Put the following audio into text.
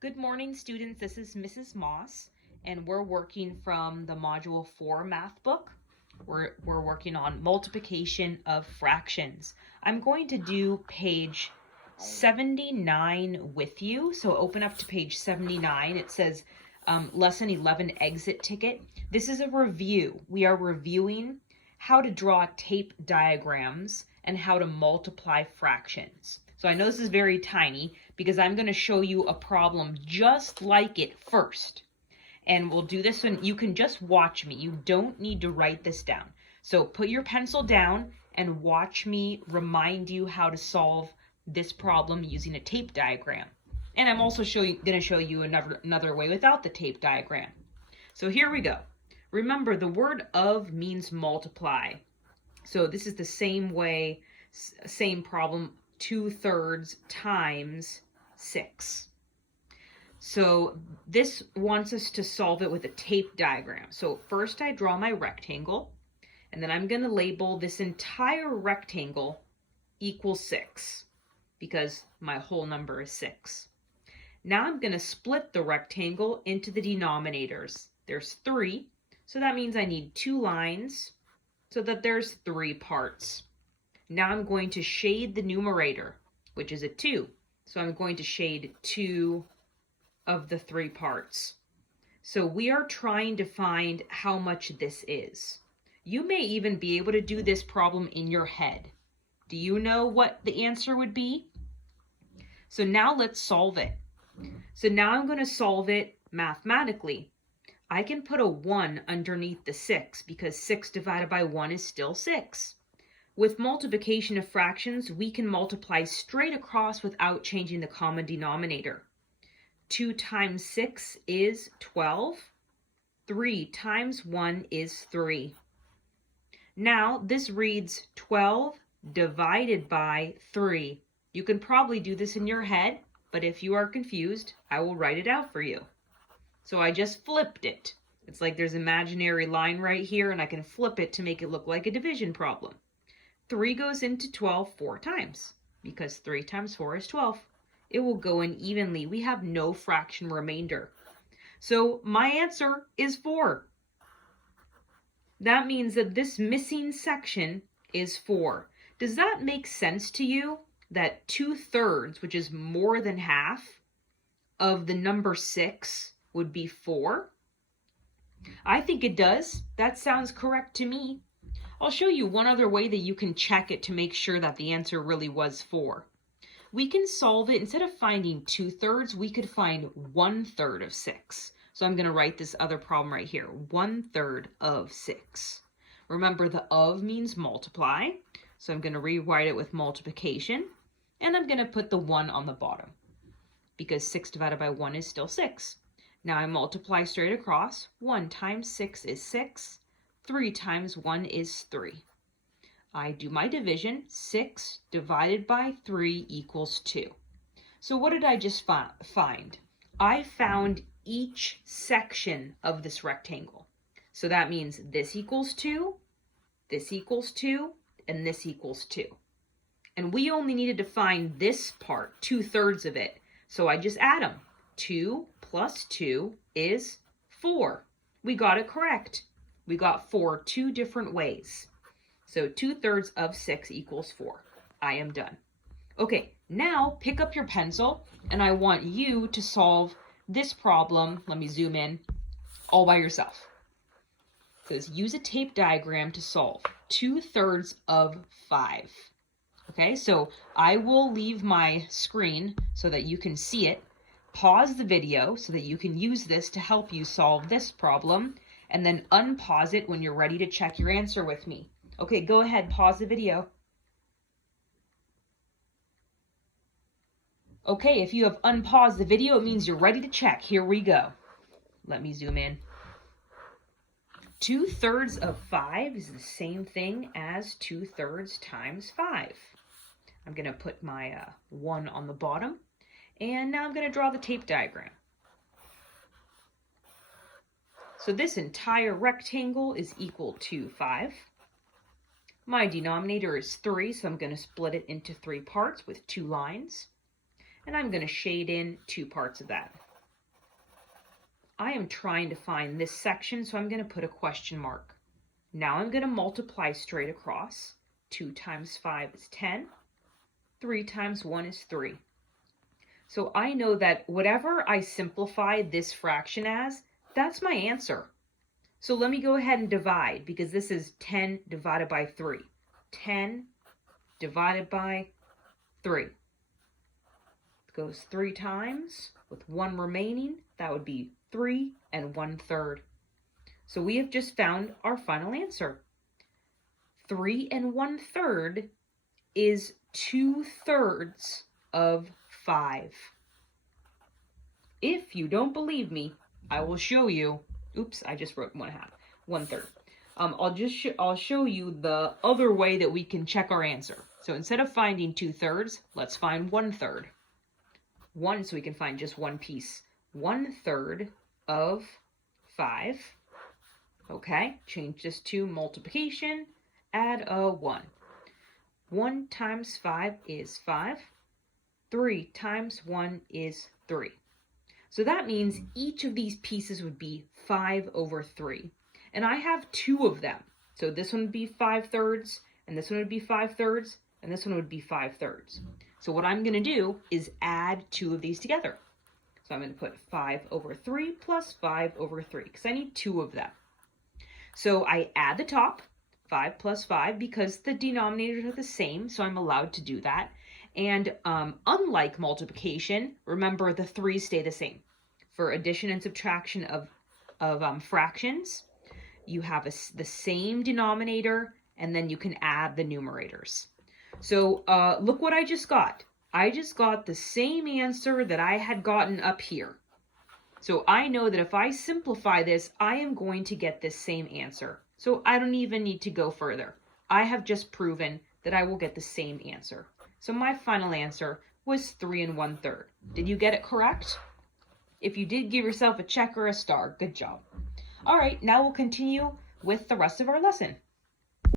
Good morning, students. This is Mrs. Moss, and we're working from the Module 4 math book. We're working on multiplication of fractions. I'm going to do page 79 with you. So open up to page 79. It says Lesson 11 exit ticket. This is a review. We are reviewing how to draw tape diagrams and how to multiply fractions. So I know this is very tiny because I'm going to show you a problem just like it first. And we'll do this when you can just watch me. You don't need to write this down. So put your pencil down and watch me remind you how to solve this problem using a tape diagram. And I'm also going to show you another way without the tape diagram. So here we go. Remember, the word of means multiply. So this is the same way, same problem, 2/3 times 6. So this wants us to solve it with a tape diagram. So first I draw my rectangle, and then I'm going to label this entire rectangle equals 6 because my whole number is 6. Now I'm going to split the rectangle into the denominators. There's 3, so that means I need 2 lines so that there's 3 parts. Now I'm going to shade the numerator, which is a 2. So I'm going to shade 2 of the 3 parts. So we are trying to find how much this is. You may even be able to do this problem in your head. Do you know what the answer would be? So now let's solve it. So now I'm going to solve it mathematically. I can put a 1 underneath the 6 because 6 divided by 1 is still 6. With multiplication of fractions, we can multiply straight across without changing the common denominator. 2 times 6 is 12. 3 times 1 is 3. Now this reads 12 divided by 3. You can probably do this in your head, but if you are confused, I will write it out for you. So I just flipped it. It's like there's an imaginary line right here, and I can flip it to make it look like a division problem. 3 goes into 12 4 times, because 3 times 4 is 12. It will go in evenly. We have no fraction remainder. So my answer is 4. That means that this missing section is 4. Does that make sense to you? That 2/3, which is more than half, of the number 6 would be 4? I think it does. That sounds correct to me. I'll show you one other way that you can check it to make sure that the answer really was 4. We can solve it, instead of finding 2/3, we could find 1/3 of 6. So I'm going to write this other problem right here, 1/3 of 6. Remember, the of means multiply, so I'm going to rewrite it with multiplication, and I'm going to put the 1 on the bottom, because 6 divided by 1 is still 6. Now I multiply straight across. 1 times 6 is 6. 3 times 1 is 3. I do my division. 6 divided by 3 equals 2. So what did I just find? I found each section of this rectangle. So that means this equals 2, this equals 2, and this equals 2. And we only needed to find this part, 2/3 of it. So I just add them. 2 plus 2 is 4. We got it correct. We got 4 2 different ways. So 2/3 of 6 equals 4. I am done. Okay, now pick up your pencil, and I want you to solve this problem. Let me zoom in, all by yourself. It says use a tape diagram to solve 2/3 of 5. Okay, so I will leave my screen so that you can see it. Pause the video so that you can use this to help you solve this problem, and then unpause it when you're ready to check your answer with me. Okay, go ahead, pause the video. Okay, if you have unpaused the video, it means you're ready to check. Here we go. Let me zoom in. 2/3 of 5 is the same thing as 2/3 times 5. I'm going to put my 1 on the bottom, and now I'm going to draw the tape diagram. So this entire rectangle is equal to 5. My denominator is 3, so I'm going to split it into 3 parts with 2 lines. And I'm going to shade in 2 parts of that. I am trying to find this section, so I'm going to put a question mark. Now I'm going to multiply straight across. 2 times 5 is 10. 3 times 1 is 3. So I know that whatever I simplify this fraction as, that's my answer. So let me go ahead and divide, because this is 10 divided by 3. 10 divided by 3. It goes 3 times with 1 remaining. That would be 3 1/3. So we have just found our final answer. 3 1/3 is 2/3 of 5. If you don't believe me, I will show you. Oops, I just wrote 1/2, 1/3. I'll show you the other way that we can check our answer. So instead of finding 2/3, let's find 1/3. So we can find just one piece. 1/3 of 5. Okay, change this to multiplication. Add a 1. 1 times 5 is 5. 3 times 1 is 3. So that means each of these pieces would be 5/3. And I have 2 of them. So this one would be 5/3, and this one would be 5/3, and this one would be 5/3. So what I'm going to do is add 2 of these together. So I'm going to put 5/3 plus 5/3, because I need 2 of them. So I add the top, 5 plus 5, because the denominators are the same, so I'm allowed to do that. And unlike multiplication, remember the 3's stay the same. For addition and subtraction of fractions, you have the same denominator, and then you can add the numerators. So look what I just got. I just got the same answer that I had gotten up here. So I know that if I simplify this, I am going to get this same answer. So I don't even need to go further. I have just proven that I will get the same answer. So my final answer was 3 1/3. Did you get it correct? If you did, give yourself a check or a star. Good job. All right, now we'll continue with the rest of our lesson.